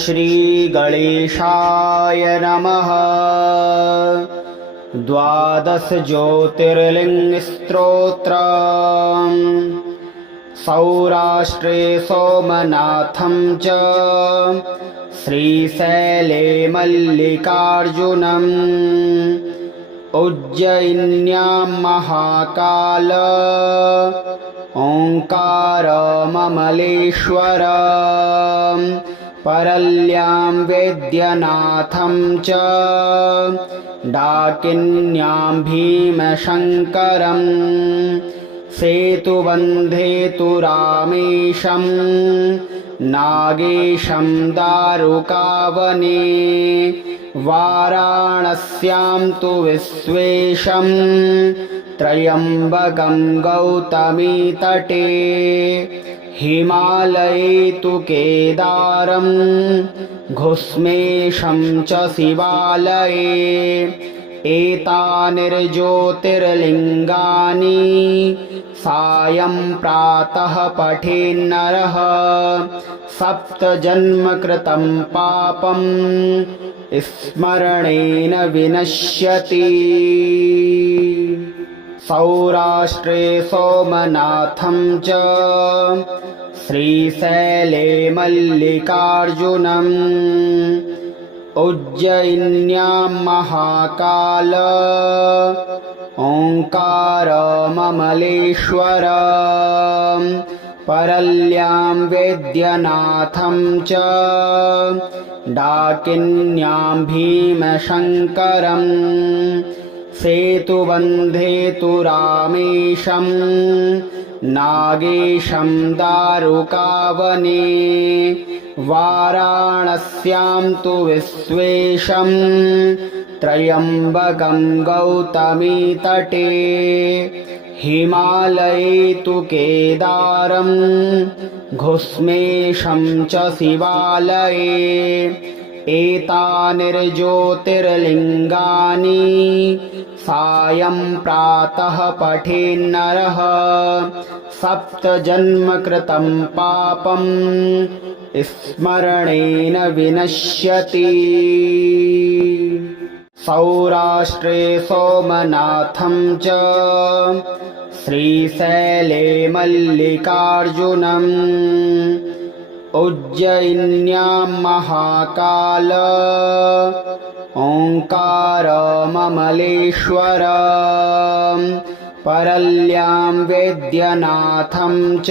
श्री गणेशाय नमः। 12 ज्योतिर्लिंग स्तोत्र। सौराष्ट्रे सोमनाथं च श्रीशैले मल्लिकार्जुनम् उज्जयिन्यां महाकाल ओंकारममलेश्वर परल्यां वेद्यनाथं च डाकिन्यां भीमशङ्करम् सेतुबन्धेतु रामेशं नागेशं दारुकावने वाराणस्यां तु विश्वेशं त्र्यम्बकं गौतमीतटे हिमालये तु केदारं घुस्मेशं च शिवालये एतानिर्ज्योतिर्लिङ्गानि सायं प्रातः पठेन्नरः सप्तजन्मकृतं पापं स्मरणेन विनश्यति। सौराष्ट्रे सोमनाथं च श्रीशैले मल्लिकार्जुनम् उज्जयिन्यां महाकाल ओंकारममलेश्वर परल्यां वेद्यनाथं च डाकिन्यां भीमशङ्करम् सेतुबन्धेतु रामेशं नागेशं दारुकावने वाराणस्यां तु विश्वेशं त्र्यम्बकं गौतमीतटे हिमालये तु केदारं घुस्मेशं च शिवालये एतानिर्ज्योतिर्लिङ्गानि सायं प्रातः पठेन्नरः सप्तजन्मकृतं पापं स्मरणेन विनश्यति। सौराष्ट्रे सोमनाथं च श्रीशैले मल्लिकार्जुनम् उज्जयिन्यां महाकाल ओंकारममलेश्वर परल्यां वेद्यनाथं च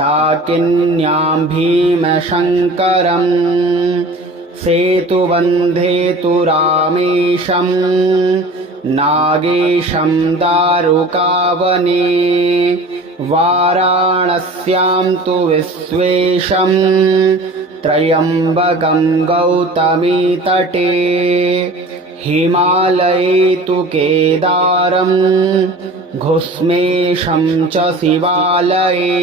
डाकिन्यां भीमशङ्करम् सेतुबन्धेतु रामेशं नागेशं दारुकावने वाराणस्यां तु विश्वेशं त्र्यम्बकं गौतमीतटे हिमालये तु केदारं घुस्मेशं च शिवालये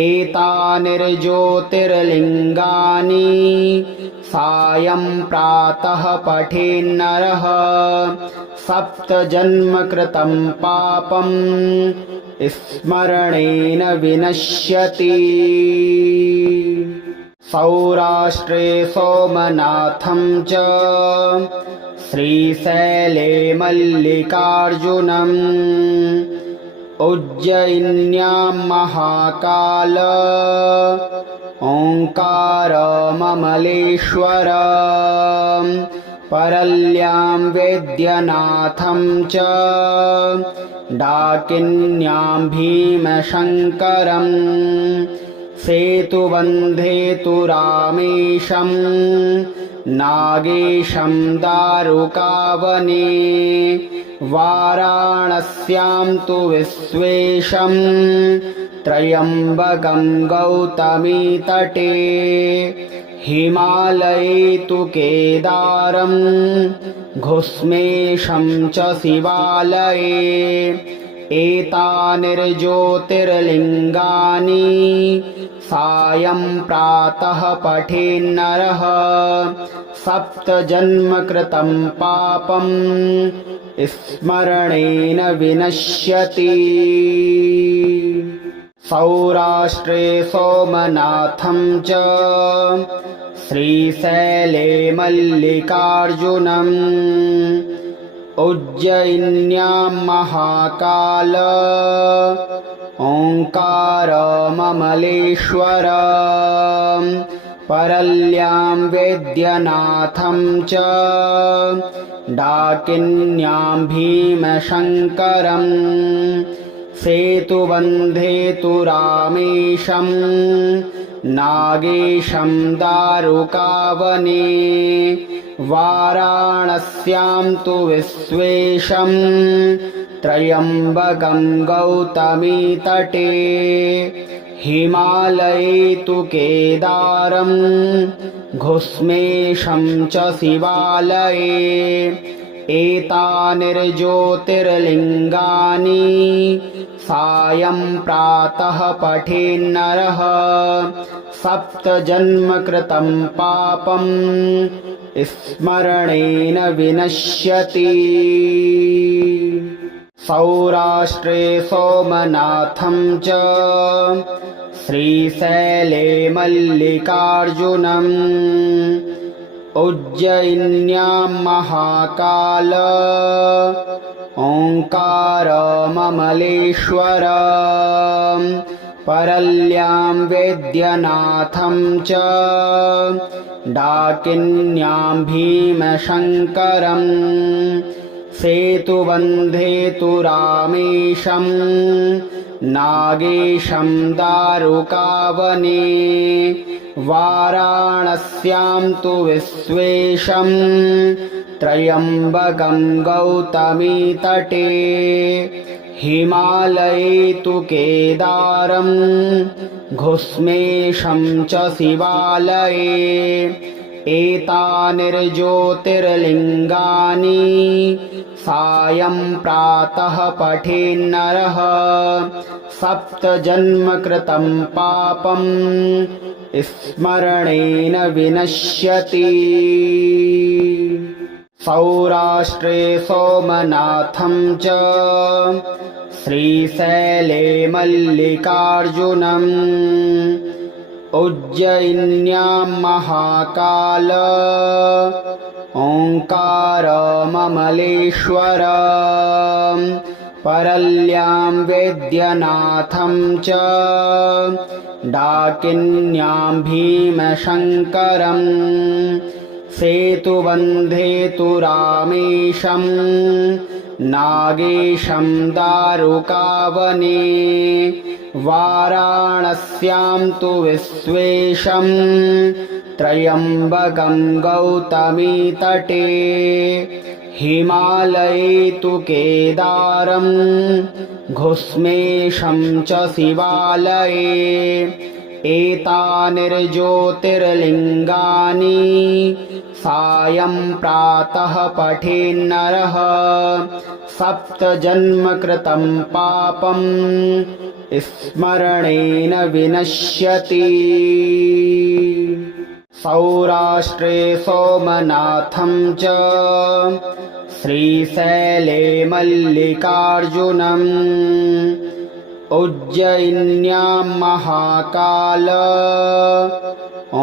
एतानिर्ज्योतिर्लिङ्गानि सायं प्रातः पठेन्नरः सप्तजन्मकृतं पापं स्मरणेन विनश्यति। सौराष्ट्रे सोमनाथं च श्रीशैले मल्लिकार्जुनम् उज्जयिन्यां महाकाल ओंकारममलेश्वर परल्यां वेद्यनाथं च डाकिन्यां भीमशङ्करम् सेतुबन्धेतु रामेशं नागेशं दारुकावने वाराणस्यां तु विश्वेशं त्र्यम्बकं गौतमीतटे हिमालये तु केदारं घुस्मेशं च शिवालये एतानिर्ज्योतिर्लिङ्गानि सायं प्रातः पठेन्नरः सप्तजन्मकृतं पापं स्मरणेन विनश्यति। सौराष्ट्रे सोमनाथं च श्रीशैले मल्लिकार्जुनम् उज्जयिन्यां महाकाल ओङ्कारममलेश्वर परल्यां वेद्यनाथं च डाकिन्यां भीमशङ्करम् सेतुबन्धे तु रामेशं नागेशं दारुकावने वाराणस्यां तु विश्वेशं त्र्यम्बकं गौतमीतटे हिमालये तु केदारं घुस्मेशं च शिवालये एतानिर्ज्योतिर्लिङ्गानि सायं प्रातः पठेन्नरः सप्तजन्मकृतं पापं स्मरणेन विनश्यति। सौराष्ट्रे सोमनाथं च श्रीशैले मल्लिकार्जुनम् उज्जयिन्यां महाकाल ओङ्कारममलेश्वर परल्यां वेद्यनाथं च डाकिन्यां भीमशङ्करम् सेतुबन्धे तु रामेशं नागेशं दारुकावने वाराणस्यां तु विश्वेशं त्र्यम्बकं गौतमीतटे हिमालये तु केदारं घुस्मेशं च शिवालये एतानिर्ज्योतिर्लिङ्गानि सायं प्रातः पठेन्नरः सप्तजन्मकृतं पापं स्मरणेन विनश्यति। सौराष्ट्रे सोमनाथं च श्रीशैले मल्लिकार्जुनम् उज्जयिन्यां महाकाल ओङ्कारममलेश्वर परल्यां वेद्यनाथं च डाकिन्यां भीमशङ्करम् सेतुबन्धे तु रामेशं नागेशं दारुकावने वाराणस्यां तु विश्वेशं त्र्यम्बकं गौतमीतटे हिमालये तु केदारं घुस्मेशं च शिवालये एतानिर्ज्योतिर्लिङ्गानि सायं प्रातः पठेन्नरः सप्तजन्मकृतं पापं स्मरणेन विनश्यति। सौराष्ट्रे सोमनाथं च श्रीशैले मल्लिकार्जुनम् उज्जयिन्यां महाकाल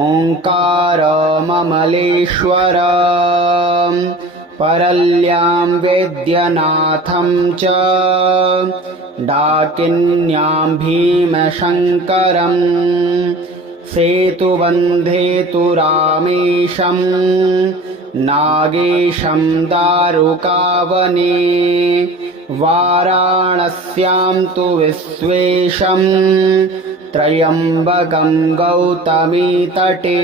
ओङ्कारममलेश्वर परल्यां वेद्यनाथं च डाकिन्यां भीमशङ्करम् सेतुबन्धे तु रामेशं नागेशं दारुकावने वाराणस्यां तु विश्वेशं त्र्यम्बकं गौतमीतटे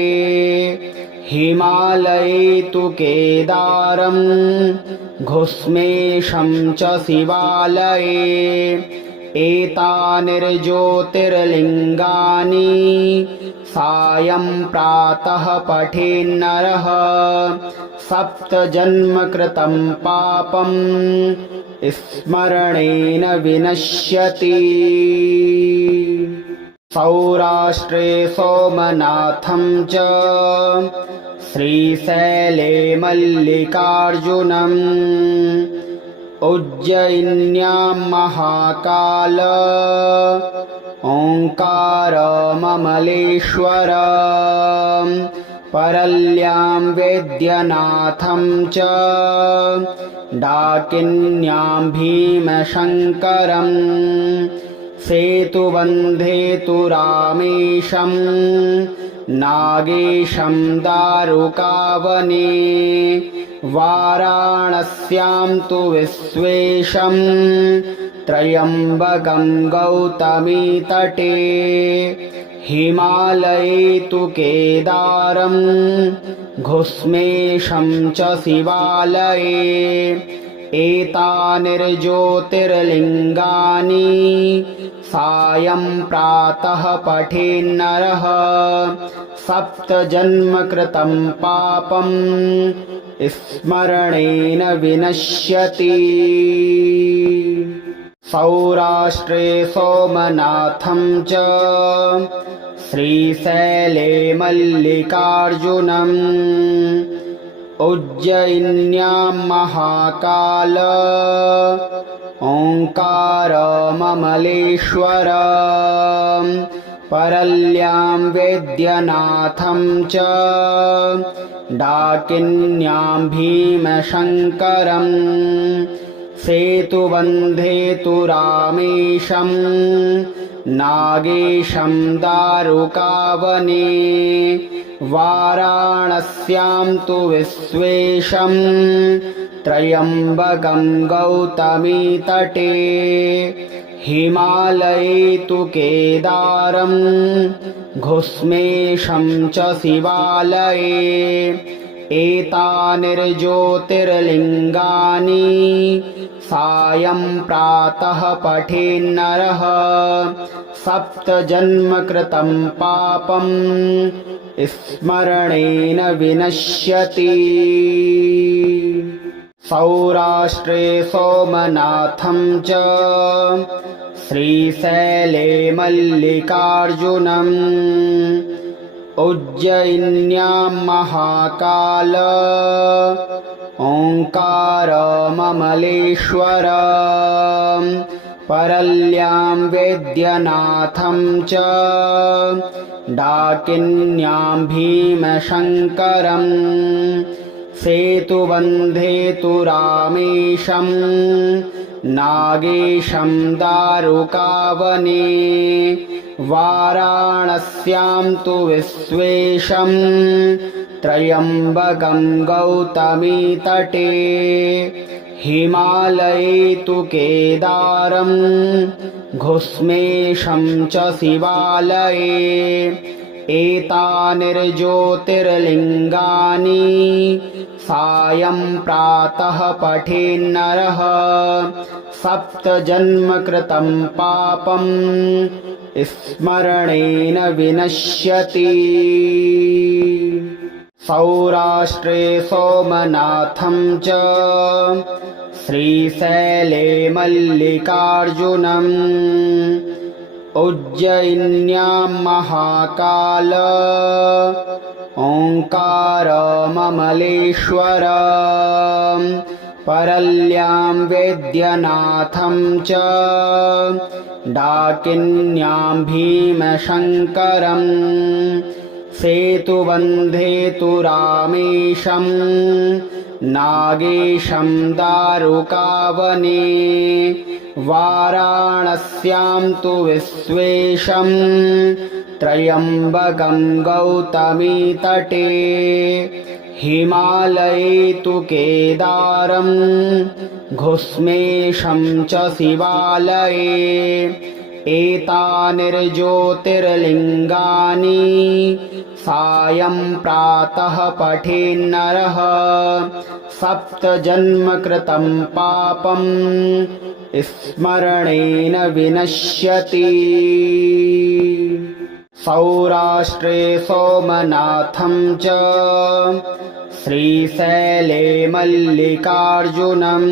हिमालये तु केदारं घुस्मेशं च शिवालये एतानिर्ज्योतिर्लिङ्गानि सायं प्रातः पठेन्नरः सप्तजन्मकृतं पापं स्मरणेन विनश्यति। सौराष्ट्रे सोमनाथं च श्रीशैले मल्लिकार्जुनम् उज्जयिन्यां महाकाल ओङ्कारममलेश्वरं परल्यां वेद्यनाथं च डाकिन्यां भीमशङ्करं सेतुबन्धेतु रामेशं नागेशं दारुकावने वाराणस्यां तु विश्वेशं त्र्यम्बकं गौतमीतटे हिमालये तु केदारं घुस्मेशं च शिवालये एतानिर्ज्योतिर्लिङ्गानि सायं प्रातः पठेन्नरः सप्तजन्मकृतं पापं स्मरणेन विनश्यति। सौराष्ट्रे सोमनाथं च श्रीशैले मल्लिकार्जुनम् उज्जयिन्यां महाकाल ओङ्कारममलेश्वरं परल्यां वेद्यनाथं च डाकिन्यां भीमशङ्करं सेतुबन्धेतु रामेशं नागेशं दारुकावने वाराणस्यां तु विश्वेशं त्र्यम्बकं गौतमीतटे हिमालये तु केदारं घुस्मेशं च शिवालये एतानिर्ज्योतिर्लिङ्गानि सायं प्रातः पठेन्नरः सप्तजन्मकृतं पापं स्मरणेन विनश्यति। सौराष्ट्रे सोमनाथं च श्रीशैले मल्लिकार्जुनम् उज्जयिन्यां महाकाल ओङ्कारममलेश्वरं परल्यां वेद्यनाथं च डाकिन्यां भीमशङ्करं सेतुबन्धेतु रामेशं नागेशं दारुकावने वाराणस्यां तु विश्वेशं त्र्यम्बकं गौतमीतटे हिमालये तु केदारं घुस्मेशं च शिवालये एतानिर्ज्योतिर्लिङ्गानि सायं प्रातः पठेन्नरः सप्तजन्मकृतं पापं स्मरणेन विनश्यति। सौराष्ट्रे सोमनाथं च श्रीशैले मल्लिकार्जुनम् उज्जयिन्यां महाकाल ओङ्कारममलेश्वरं परल्यां वेद्यनाथं च डाकिन्यां भीमशङ्करं सेतुबन्धेतु रामेशं नागेशं दारुकावने वाराणस्यां तु विश्वेशं त्र्यम्बकं गौतमीतटे हिमालये तु केदारं घुस्मेशं च शिवालये एतानिर्ज्योतिर्लिङ्गानि सायं प्रातः पठेन्नरः सप्तजन्मकृतं पापं स्मरणेन विनश्यति। सौराष्ट्रे सोमनाथं च श्रीशैले मल्लिकार्जुनम्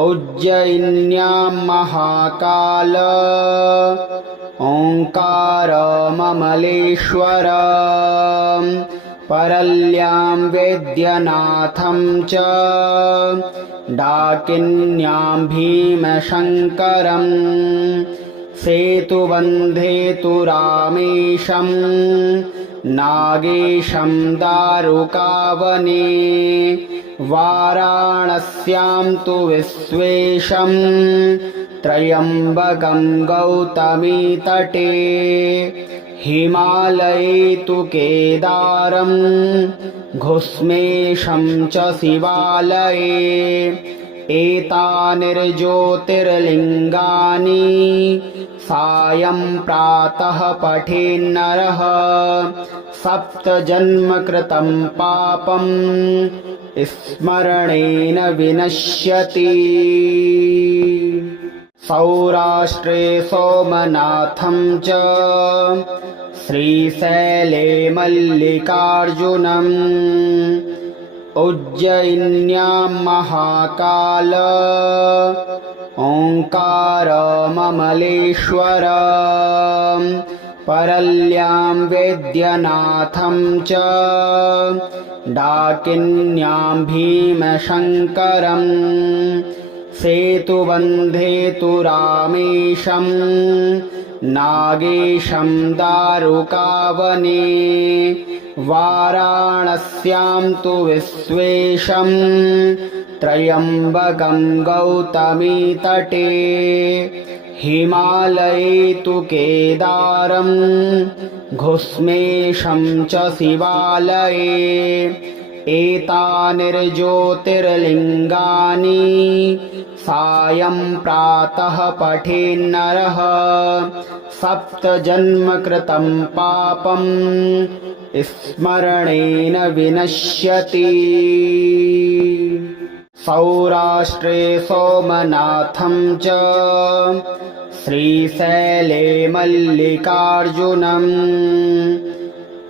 उज्जयिन्यां महाकाल ओङ्कारममलेश्वरं परल्यां वेद्यनाथं च डाकिन्यां भीमशङ्करं सेतुबन्धेतु रामेशं नागेशं दारुकावने वाराणस्यां तु विश्वेशं त्र्यम्बकं गौतमीतटे हिमालये तु केदारं घुस्मेशं च शिवालये एतानिर्ज्योतिर्लिङ्गानि सायं प्रातः पठेन्नरः सप्तजन्मकृतं पापं स्मरणेन विनश्यति। सौराष्ट्रे सोमनाथं च श्रीशैले मल्लिकार्जुनम् उज्जयिन्यां महाकाल ओङ्कारममलेश्वर परल्यां वैद्यनाथं च डाकिन्यां भीमशङ्करं सेतुबन्धेतु रामेशं नागेशं दारुकावने वाराणस्यां तु विश्वेशं त्र्यम्बकं गौतमीतटे हिमालये तु केदारं घुस्मेशं च शिवालये एतानिर्ज्योतिर्लिङ्गानि सायं प्रातः पठेन्नरः सप्तजन्मकृतं पापं स्मरणेन विनश्यति। सौराष्ट्रे सोमनाथं च श्रीशैले मल्लिकार्जुनम्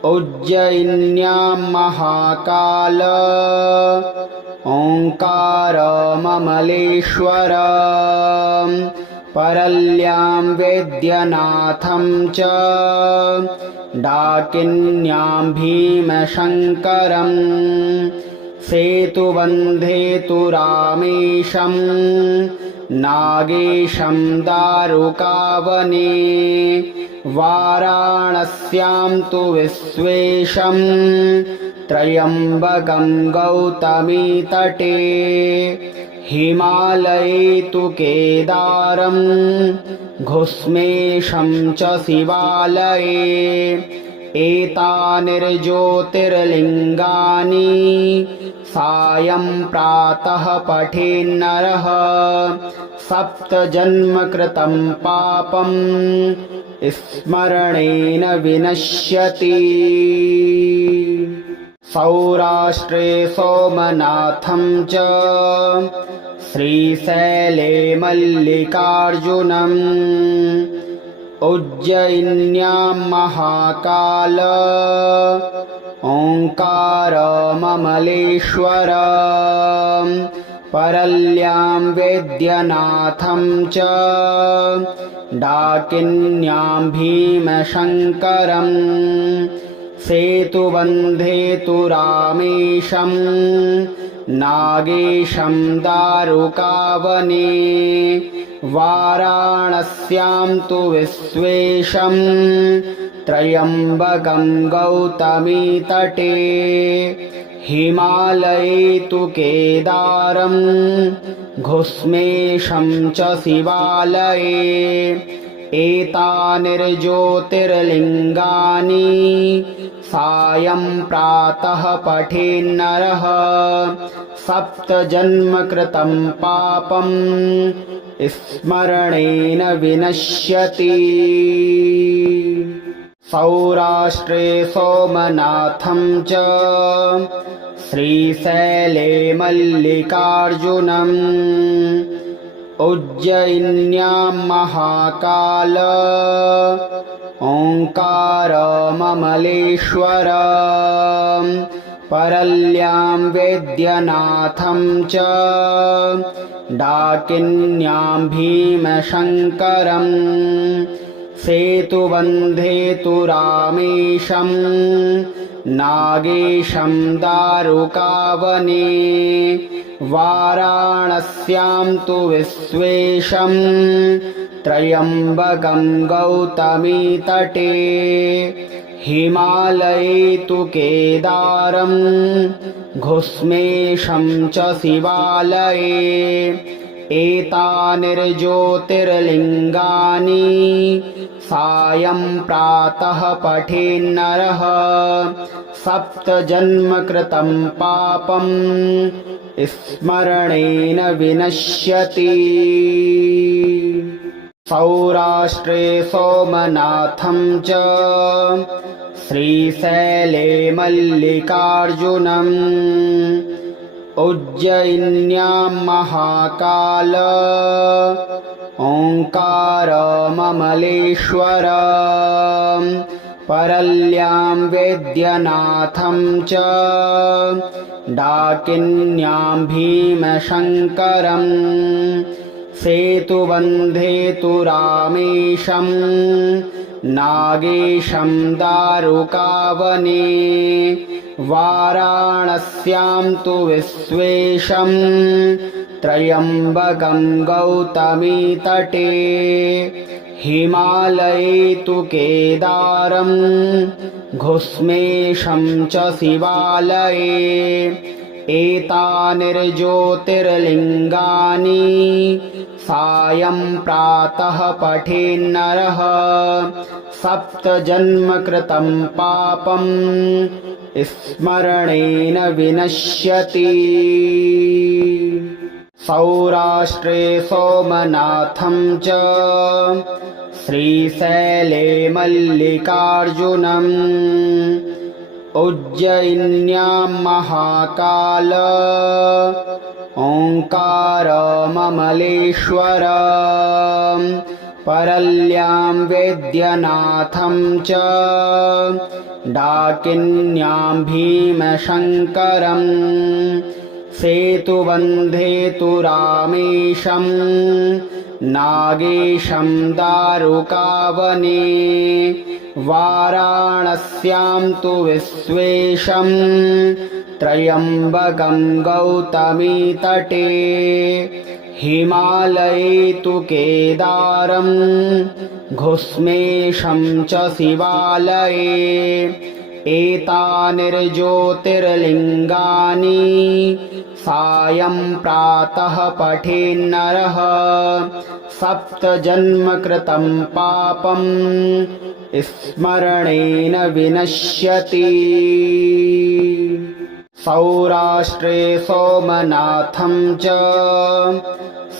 उज्जयिन्यां महाकाल ओङ्कारममलेश्वर परल्यां वैद्यनाथं च डाकिन्यां भीमशङ्करं सेतुबन्धेतु रामेशं नागेशं दारुकावने वाराणस्यां तु विश्वेशं त्र्यम्बकं गौतमीतटे हिमालये तु केदारं घुस्मेशं च शिवालये एतानिर्ज्योतिर्लिङ्गानि सायं प्रातः पठेन्नरः सप्तजन्मकृतं पापं स्मरणेन विनश्यति। सौराष्ट्रे सोमनाथं च श्रीशैले मल्लिकार्जुनम् उज्जयिन्यां महाकाल ओङ्कारममलेश्वर परल्यां वैद्यनाथं च डाकिन्यां भीमशङ्करं सेतुबन्धेतु रामेशं नागेशं दारुकावने वाराणस्यां तु विश्वेशं त्र्यम्बकं गौतमीतटे हिमालये तु केदारं घुस्मेशं च शिवालये एतानिर्ज्योतिर्लिङ्गानि सायं प्रातः पठेन्नरः सप्तजन्मकृतं पापं स्मरणेन विनश्यति। सौराष्ट्रे सोमनाथं च श्रीशैले मल्लिकार्जुनम् उज्जयिन्यां महाकाल ओङ्कारममलेश्वर परल्यां वैद्यनाथं च डाकिन्यां भीमशङ्करं सेतुबन्धेतु रामेशं नागेशं दारुकावने वाराणस्यां तु विश्वेशं त्र्यम्बकं गौतमीतटे हिमालये तु केदारं घुस्मेशं च शिवालये एतानिर्ज्योतिर्लिङ्गानि सायं प्रातः पठेन्नरः सप्तजन्मकृतं पापं स्मरणेन विनश्यति। सौराष्ट्रे सोमनाथं च श्रीशैले मल्लिकार्जुनम् उज्जयिन्यां महाकाल ओङ्कारममलेश्वर परल्यां वैद्यनाथं च डाकिन्यां भीमशङ्करम् सेतुबन्धे तु रामेशं नागेशं दारुकावने वाराणस्यां तु विश्वेशं त्र्यम्बकं गौतमीतटे हिमालये तु केदारं घुस्मेशं च शिवालये एतानिर्ज्योतिर्लिङ्गानि सायं प्रातः पठेन्नरः सप्तजन्मकृतं पापं स्मरणेन विनश्यति। सौराष्ट्रे सोमनाथं च श्रीशैले मल्लिकार्जुनम् उज्जयिन्यां महाकाल ओङ्कारममलेश्वर परल्यां वैद्यनाथं च डाकिन्यां भीमशङ्करम् सेतुबन्धे तु रामेशं नागेशं दारुकावने वाराणस्यां तु विश्वेशं त्र्यम्बकं गौतमीतटे हिमालये तु केदारं घुस्मेशं च शिवालये एतानिर्ज्योतिर्लिङ्गानि सायं प्रातः पठेन्नरः सप्तजन्मकृतं पापं स्मरणेन विनश्यति। सौराष्ट्रे सोमनाथं च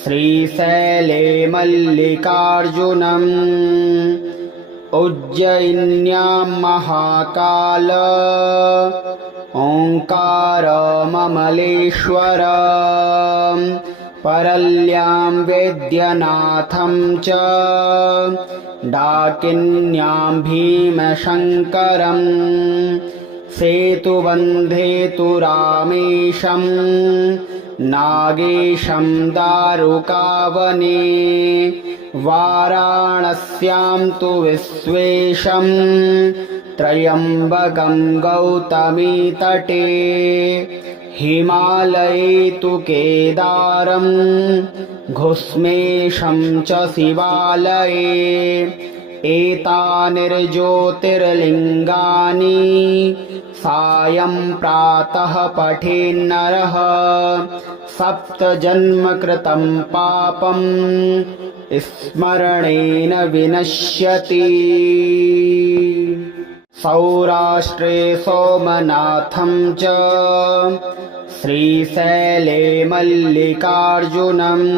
श्रीशैले मल्लिकार्जुनम् उज्जयिन्यां महाकाल ओङ्कारममलेश्वर परल्यां वैद्यनाथं च डाकिन्यां भीमशङ्करम् सेतुबन्धे तु रामेशं नागेशं दारुकावने वाराणस्यां तु विश्वेशं त्र्यम्बकं गौतमीतटे हिमालये तु केदारं घुस्मेशं च शिवालये एतानिर्ज्योतिर्लिङ्गानि सायं प्रातः पठेन्नरः सप्तजन्मकृतं पापं स्मरणेन विनश्यति। सौराष्ट्रे सोमनाथं च श्रीशैले मल्लिकार्जुनम्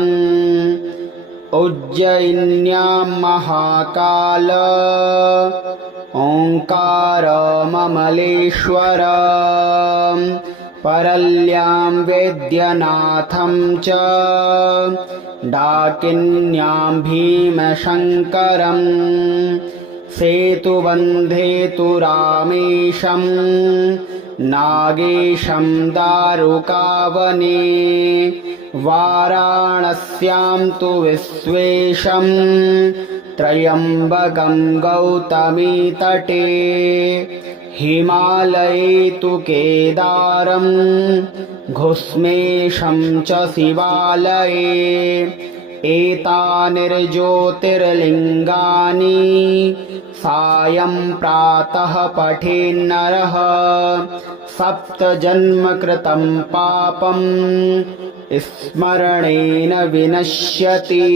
उज्जयिन्यां महाकाल ओङ्कारममलेश्वर परल्यां वैद्यनाथं च डाकिन्यां भीमशङ्करम् सेतुबन्धे तु रामेशं नागेशं दारुकावने वाराणस्यां तु विश्वेशं त्र्यम्बकं गौतमीतटे हिमालये तु केदारं घुस्मेशं च शिवालये एतानिर्ज्योतिर्लिङ्गानि सायं प्रातः पठेन्नरः सप्तजन्मकृतं पापं स्मरणेन विनश्यति।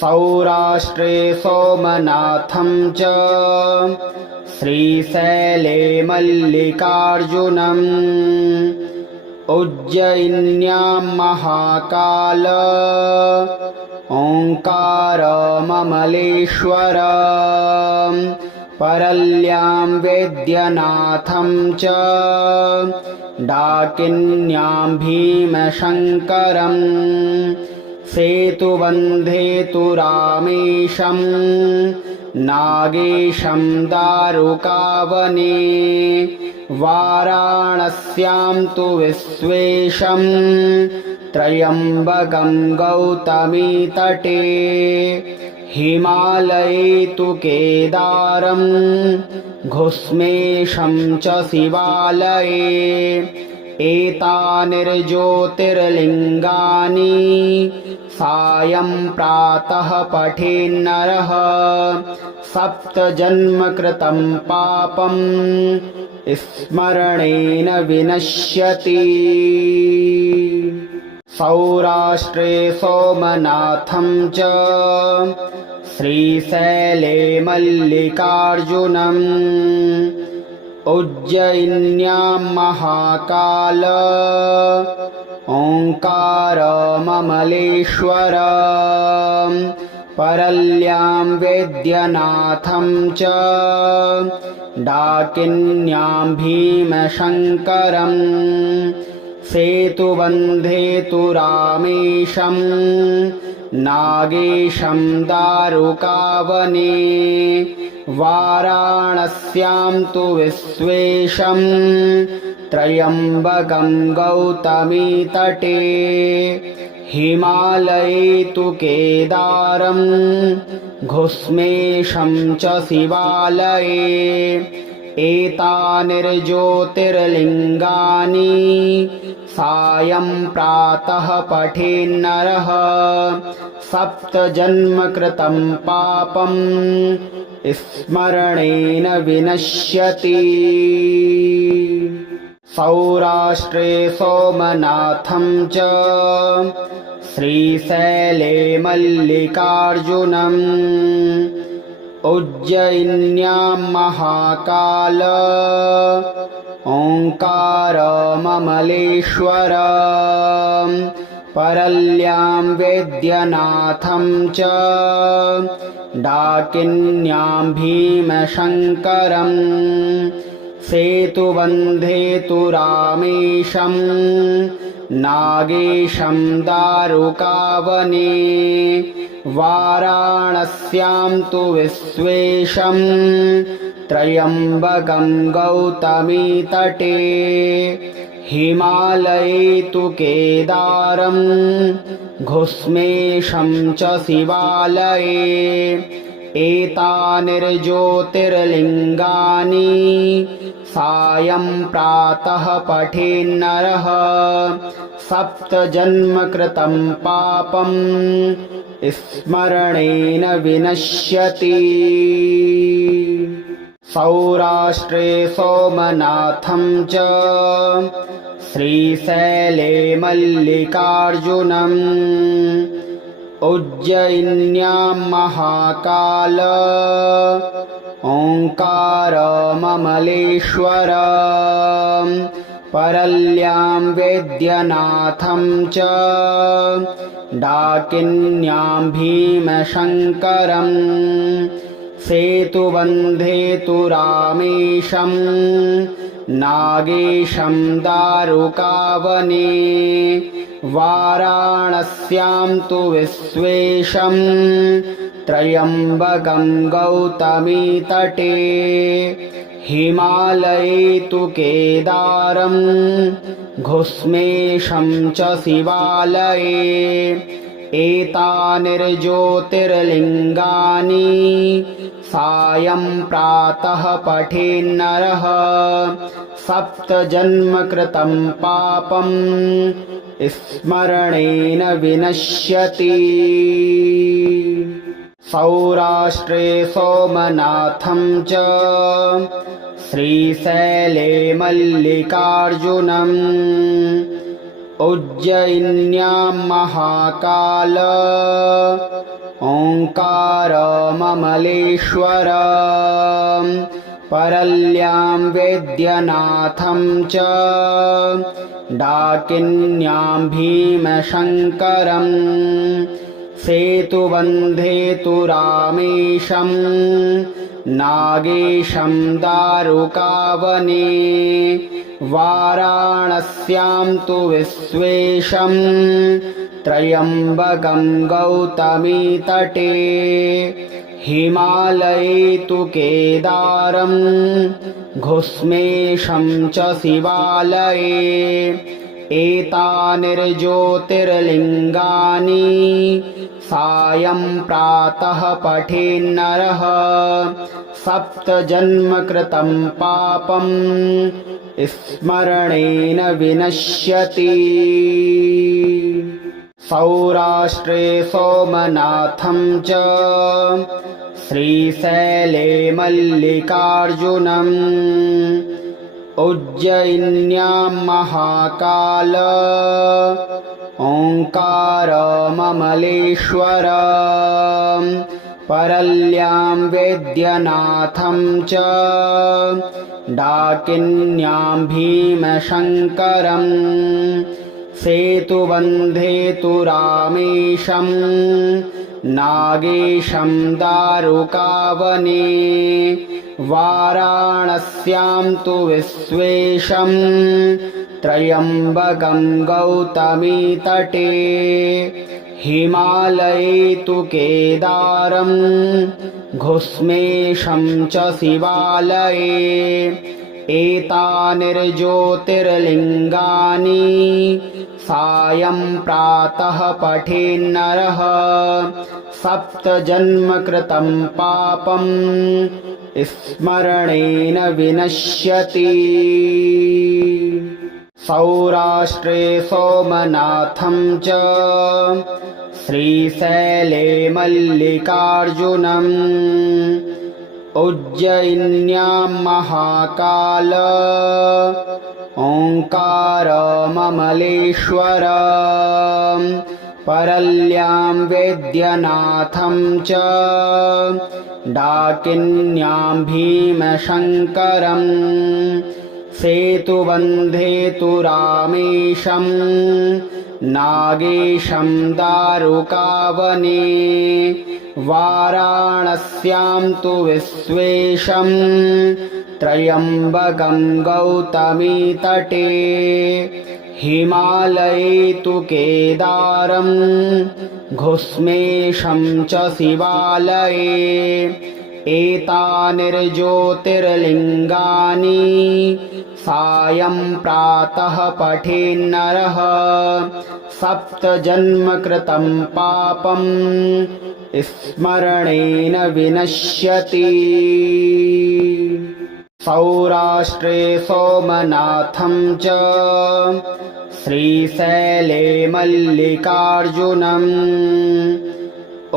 सौराष्ट्रे सोमनाथं च श्रीशैले मल्लिकार्जुनम् उज्जयिन्यां महाकाल ओङ्कारममलेश्वर परल्यां वैद्यनाथं च डाकिन्यां भीमशङ्करम् सेतुबन्धे तु रामेशं नागेशं दारुकावने वाराणस्यां तु विश्वेशं त्र्यम्बकं गौतमीतटे हिमालये तु केदारं घुस्मेशं च शिवालये एतानिर्ज्योतिर्लिङ्गानि सायं प्रातः पठेन्नरः सप्तजन्मकृतं पापं स्मरणेन विनश्यति। सौराष्ट्रे सोमनाथं च श्रीशैले मल्लिकार्जुनम् उज्जयिन्यां महाकाल ओङ्कारममलेश्वर परल्यां वैद्यनाथं च डाकिन्यां भीमशङ्करम् सेतुबन्धे तु रामेशं नागेशं दारुकावने वाराणस्यां तु विश्वेशं त्र्यम्बकं गौतमीतटे हिमालये तु केदारं घुस्मेशं च शिवालये एतानिर्ज्योतिर्लिङ्गानि सायं प्रातः पठेन्नरः सप्तजन्मकृतं पापं स्मरणेन विनश्यति। सौराष्ट्रे सोमनाथं च श्रीशैले मल्लिकार्जुनम् उज्जयिन्यां महाकाल ओङ्कारममलेश्वर परल्यां वैद्यनाथं च डाकिन्यां भीमशङ्करम् सेतुबन्धे तु रामेशं नागेशं दारुकावने वाराणस्यां तु विश्वेशं त्र्यम्बकं गौतमीतटे हिमालये तु केदारं घुस्मेशं च शिवालये एतानिर्ज्योतिर्लिङ्गानि सायं प्रातः पठेन्नरः सप्तजन्मकृतं पापं स्मरणेन विनश्यति। सौराष्ट्रे सोमनाथं च श्रीशैले मल्लिकार्जुनम् उज्जयिन्यां महाकाल ओङ्कारममलेश्वर परल्यां वैद्यनाथं च डाकिन्यां भीमशङ्करम् सेतुबन्धे तु रामेशं नागेशं दारुकावने वाराणस्यां तु विश्वेशं त्र्यम्बकं गौतमीतटे हिमालये तु केदारं घुस्मेशं च शिवालये एतानिर्ज्योतिर्लिङ्गानि सायं प्रातः पठेन्नरः सप्तजन्मकृतं पापं स्मरणेन विनश्यति। सौराष्ट्रे सोमनाथं च श्रीशैले मल्लिकार्जुनम् उज्जयिन्यां महाकाल ओङ्कारममलेश्वर परल्यां वैद्यनाथं च डाकिन्यां भीमशङ्करम् सेतुबन्धे तु रामेशं नागेशं दारुकावने वाराणस्यां तु विश्वेशं त्र्यम्बकं गौतमीतटे हिमालये तु केदारं घुस्मेशं च शिवालये एतानिर्ज्योतिर्लिङ्गानि सायं प्रातः पठेन्नरः सप्तजन्मकृतं पापं स्मरणेन विनश्यति। सौराष्ट्रे सोमनाथं च श्रीशैले मल्लिकार्जुनम् उज्जयिन्यां महाकाल ओङ्कारममलेश्वर परल्यां वैद्यनाथं च डाकिन्यां भीमशङ्करम् सेतुबन्धे तु रामेशं नागेशं दारुकावने वाराणस्यां तु विश्वेशं त्र्यम्बकं गौतमीतटे हिमालये तु केदारं घुस्मेशं च शिवालये एतानिर्ज्योतिर्लिङ्गानि सायं प्रातः पठेन्नरः सप्तजन्मकृतं पापं स्मरणेन विनश्यति। सौराष्ट्रे सोमनाथं च श्रीशैले मल्लिकार्जुनम् उज्जयिन्यां महाकाल ओङ्कारममलेश्वर परल्यां वैद्यनाथं च डाकिन्यां भीमशङ्करम् सेतुबन्धे तु रामेशं नागेशं दारुकावने वाराणस्यां तु विश्वेशं त्र्यम्बकं गौतमीतटे हिमालये तु केदारं घुस्मेशं च शिवालये एतानिर्ज्योतिर्लिङ्गानि सायं प्रातः पठेन्नरः सप्तजन्मकृतं पापं स्मरणेन विनश्यति। सौराष्ट्रे सोमनाथं च श्रीशैले मल्लिकार्जुनम्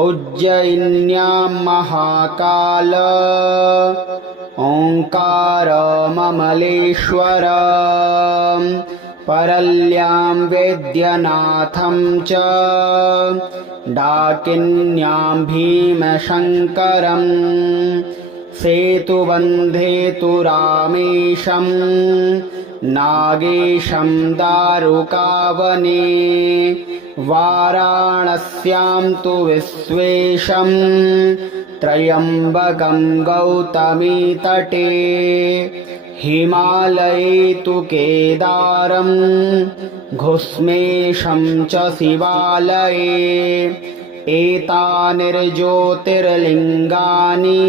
उज्जयिन्यां महाकाल ओङ्कारममलेश्वर परल्यां वैद्यनाथं च डाकिन्यां भीमशङ्करम् सेतुबन्धे तु रामेशं नागेशं दारुकावने वाराणस्यां तु विश्वेशं त्र्यम्बकं गौतमीतटे हिमालये तु केदारं घुस्मेशं च शिवालये एतानिर्ज्योतिर्लिङ्गानि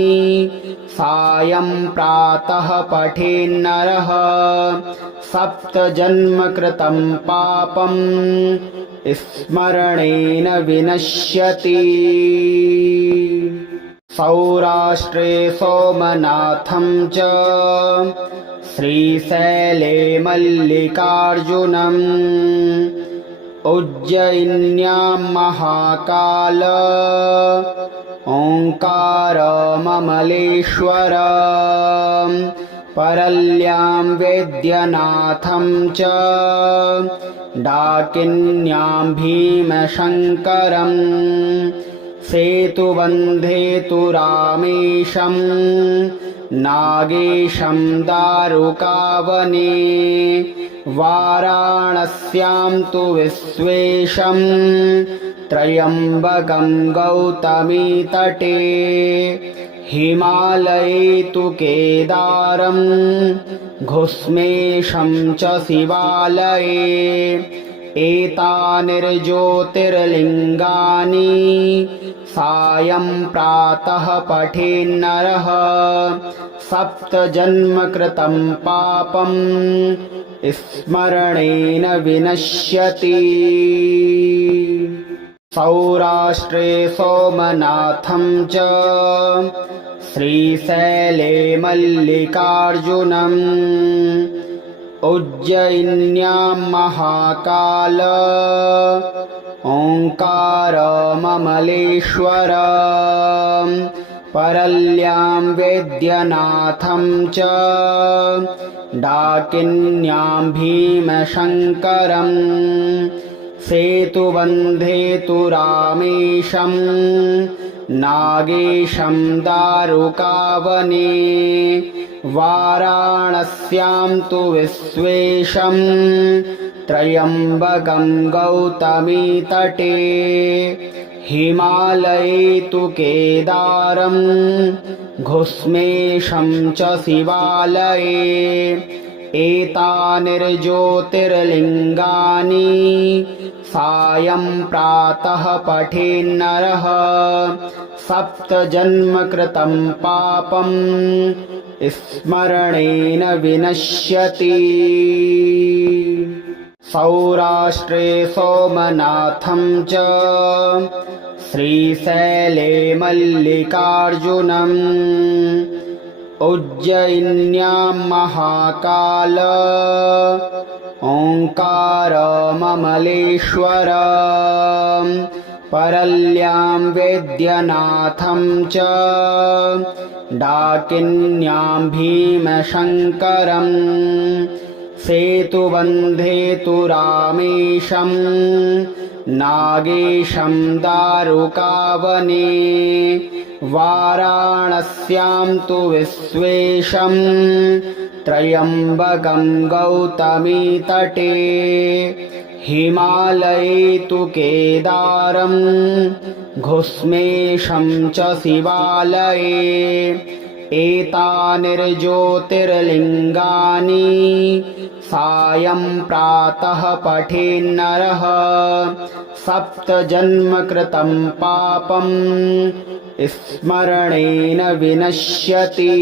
सायं प्रातः पठेन्नरः सप्तजन्मकृतं पापं स्मरणेन विनश्यति। सौराष्ट्रे सोमनाथं च श्रीशैले मल्लिकार्जुनम् उज्जयिन्यां महाकाल ओङ्कारममलेश्वर परल्यां वेद्यनाथं च डाकिन्यां भीमशङ्करम् सेतुबन्धे तु रामेशं नागेशं दारुकावने वाराणस्यां तु विश्वेशं त्र्यम्बकं गौतमीतटे हिमालये तु केदारं घुस्मेशं च शिवालये एतानिर्ज्योतिर्लिङ्गानि सायं प्रातः पठेन्नरः सप्तजन्मकृतं पापं स्मरणेन विनश्यति। सौराष्ट्रे सोमनाथं च श्रीशैले मल्लिकार्जुनम् उज्जयिन्यां महाकाल ओङ्कारममलेश्वर परल्यां वेद्यनाथं च डाकिन्यां भीमशङ्करम् सेतुबन्धे तु रामेशं नागेशं दारुकावने वाराणस्यां तु विश्वेशं त्र्यम्बकं गौतमीतटे हिमालये तु केदारं घुस्मेशं च शिवालये एतानिर्ज्योतिर्लिङ्गानि सायं प्रातः पठेन्नरः सप्तजन्मकृतं पापं स्मरणेन विनश्यति। सौराष्ट्रे सोमनाथं च श्रीशैले मल्लिकार्जुनम् उज्जयिन्यां महाकाल ओङ्कारममलेश्वर परल्यां वेद्यनाथं च डाकिन्यां भीमशङ्करम् सेतुबन्धे तु रामेशं नागेशं दारुकावने वाराणस्यां तु विश्वेशं त्र्यम्बकं गौतमीतटे हिमालये तु केदारं घुस्मेशं च शिवालये एतानिर्ज्योतिर्लिङ्गानि सायं प्रातः पठेन्नरः सप्तजन्मकृतं पापं स्मरणेन विनश्यति।